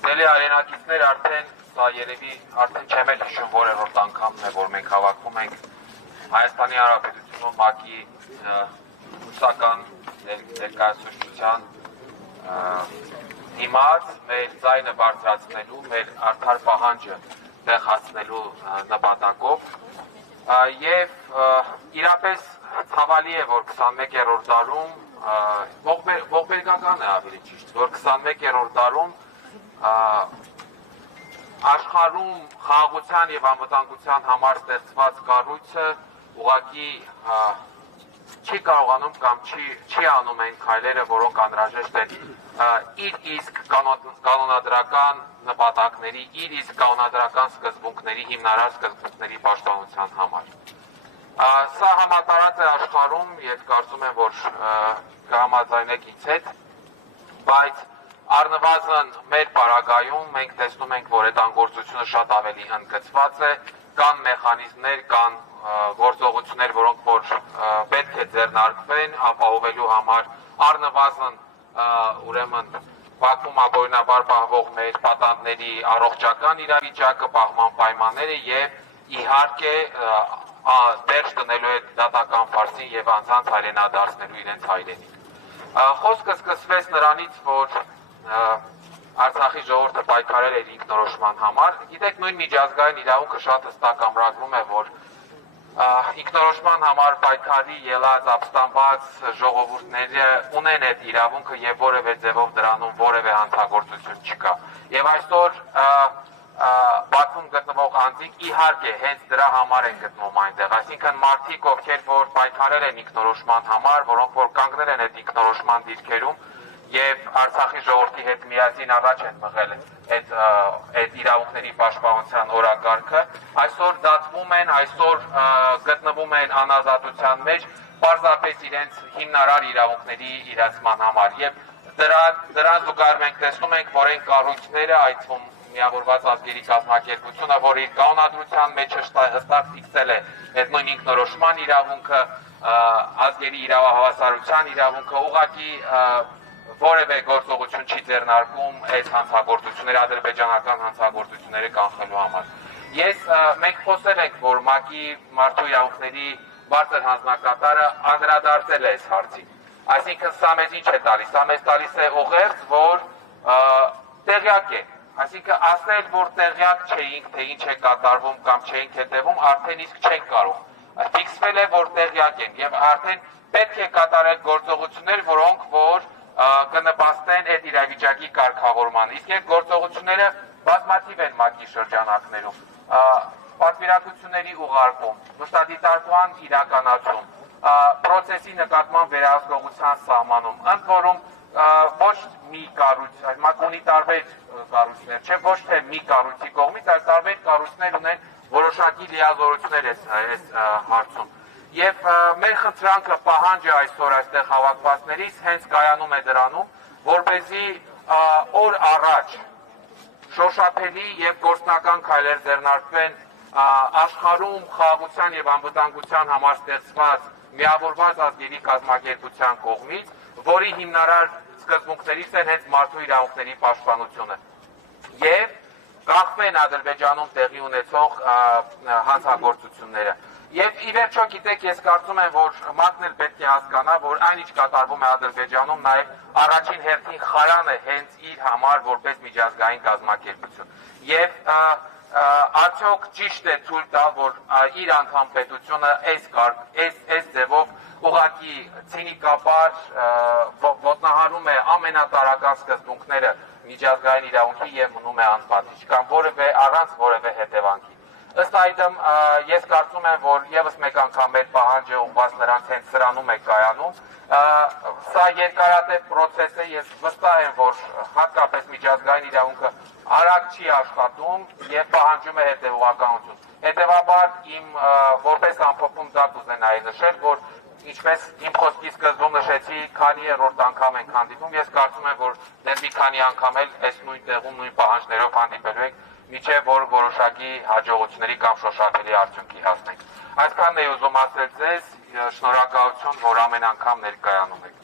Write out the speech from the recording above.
Սելի արենակիցներ արդեն սա երևի արդեն չեմ էլ հիշում որերորդ անգամն է, որ մենք հավաքում ենք Հայաստանի Հանրապետությունում ՄԱԿ-ի ուսական ներկայացուցչության դիմաց մեր ձայնը բարձրացնելու, մեր արդար պահանջը տեղ հասցնելու նպատակով եւ իրապես ցավալի է, որ 21-րդ դարում ողբերգական է ավելի ճիշտ, որ 21-րդ դարում աշխարհում խաղաղության եւ անվտանգության համար ստեղծված կառույցը ուղղակի չի կարողանում կամ չի անում այն քայլերը, որոնք անհրաժեշտ են իր իսկ կանոնադրական նպատակների, իր իսկ կանոնադրական սկզբունքների, հիմնարար սկզբունքների պաշտպանության համար։ Սա համատարած է աշխարհում եւ կարծում եմ, որ կհամաձայնեք ինձ հետ, բայց առնվազն մեր պարագայում մենք տեսնում ենք, որ այդ անգործությունը շատ ավելի ընդգծված է, կան մեխանիզմներ, կան գործողություններ, որոնք որ պետք է ձեռնարկվեն ապահովելու համար առնվազն ուրեմն Բաքվում աբօրինաբար պահվող մեր պատանդների առողջական իրավիճակը, պահման պայմանները եւ իհարկե դերձ դնելու է դատական ֆարսին եւ անձանց հայրենադարձնելու իրենց հայրենիք։ Խոսքը սկսվեց նրանից, որ Արցախի ժողովուրդը պայքարել էր ինքնորոշման համար։ Գիտեք, նույն միջազգային իրավունքը շատ հստակ ամրագրում է, որ ինքնորոշման համար պայքարի ելած ապստամբած ժողովուրդները ունեն այդ իրավունքը եւ որևէ ձևով դրանում որևէ հանցագործություն չկա։ Եվ այսօր Բաքվում գտնվող անձինք իհարկե հենց դրա համար են գտնվում այնտեղ, այսինքն մարդիկ, ովքեր որ պայքարել են ինքնորոշման համար, որոնք որ կանգնել են այդ ինքնորոշման դիրքերում եւ Արցախի ժողովրդի հետ միասին առաջ են մղել այդ իրավունքների պաշտպանության օրակարգը, այսօր դատվում են, այսօր գտնվում են անազատության մեջ, պարզապես իրենց հիմնարար իրավունքների իրացման համար եւ դրան զուգահեռ մենք տեսնում ենք, որ այն կառույցները, այդ թվում միավորված ազգերի կազմակերպությունը, որ իր կանոնադրության մեջ հստակ ֆիքսել է այդ նույն ինքնորոշման իրավունքը, ազգերի իրավահավասարության իրավունքը, ուղղակի որևէ գործողություն չի ձեռնարկում այս հանցագործությունները, ադրբեջանական հանցագործությունները կանխելու համար։ Մենք խոսել ենք, որ ՄԱԿ-ի մարդու իրավունքների բարձր հանձնակատարը անդրադարձել է այս հարցին։ Այսինքն սա մեզ ինչ է տալիս, սա մեզ տալիս է ուղերձ, որ տեղյակ է, այսինքն ասել, որ տեղյակ չէինք, թե ինչ է կատարվում կամ չէինք հետևում, արդեն իսկ չենք կարող։ Ֆիքսվել է, որ տեղյակ ենք եւ արդեն պետք է կատարել գործողություններ, որոնք որ կնպաստեն այդ իրավիճակի կարգավորմանը։ Իսկ այդ գործողությունները բազմաթիվ են ՄԱԿ-ի շրջանակներում, պատվիրակությունների ուղարկում, մշտադիտարկման իրականացում, պրոցեսի նկատմամբ վերահսկողության սահմանում, ընդ որում ոչ մի կառույց, ՄԱԿ-ը ունի տարբեր կառույցներ, չէ, ոչ թե մի կառույցի կողմից, այլ տարբեր կառույցներ ունեն որոշակի լիազորություններ այս հարցում։ Եվ մեր խնդրանքը պահանջը այսօր այստեղ հավաքվածներից հենց կայանում է դրանում, որպեսզի օր առաջ շոշափելի եւ գործնական քայլեր ձեռնարկվեն աշխարհում խաղաղության եւ անվտանգության համար ստեղծված միավորված ազգերի կազմակերպության կողմից, որի հիմնարար սկզբունքներից են հենց մարդու իրավունքների պաշտպանությունը եւ կախվեն Ադրբեջանում տեղի ունեցող հանցագործությունները։ Եվ ի վերջո գիտեք, ես կարծում եմ, որ ՄԱԿ-ն էլ պետք է հասկանա, որ այն ինչ կատարվում է Ադրբեջանում, նաև առաջին հերթին խարան է հենց իր համար որպես միջազգային կազմակերպություն։ Եվ արդյոք ճիշտ է թույլ տալ, որ իր անդամ պետությունը այս ձևով ուղղակի ցինիկաբար ոտնահարում է ամենատարրական սկզբունքները միջազգային իրավունքի եւ մնում է անպատիժ կամ առանց որևէ հետևանքի։ Ըստ այդմ ես կարծում եմ, որ եւս մեկ անգամ մեր պահանջը ուղղված նրանց հենց սրանում է կայանում։ Սա երկարատև process է, ես վստահ եմ, որ հատկապես միջազգային իրավունքը արագ չի աշխատում եւ պահանջում է հետեւողականություն։ Հետեւաբար իմ որպես ամփոփում դա կուզենայի նշել, որ ինչպես իմ խոսքի սկզբում նշեցի, քանի-երորդ անգամ ենք հանդիպում, ես կարծում եմ, որ դեռ մի քանի անգամ էլ այս նույն տեղում նույն պահանջներով հանդիպելու ենք, միջև որ որոշակի հաջողությունների կամ շոշափելի արդյունքի հասնենք։ Այսքանն էի ուզում ասել ձեզ, շնորհակալություն, որ ամեն անգամ ներկայանում եք։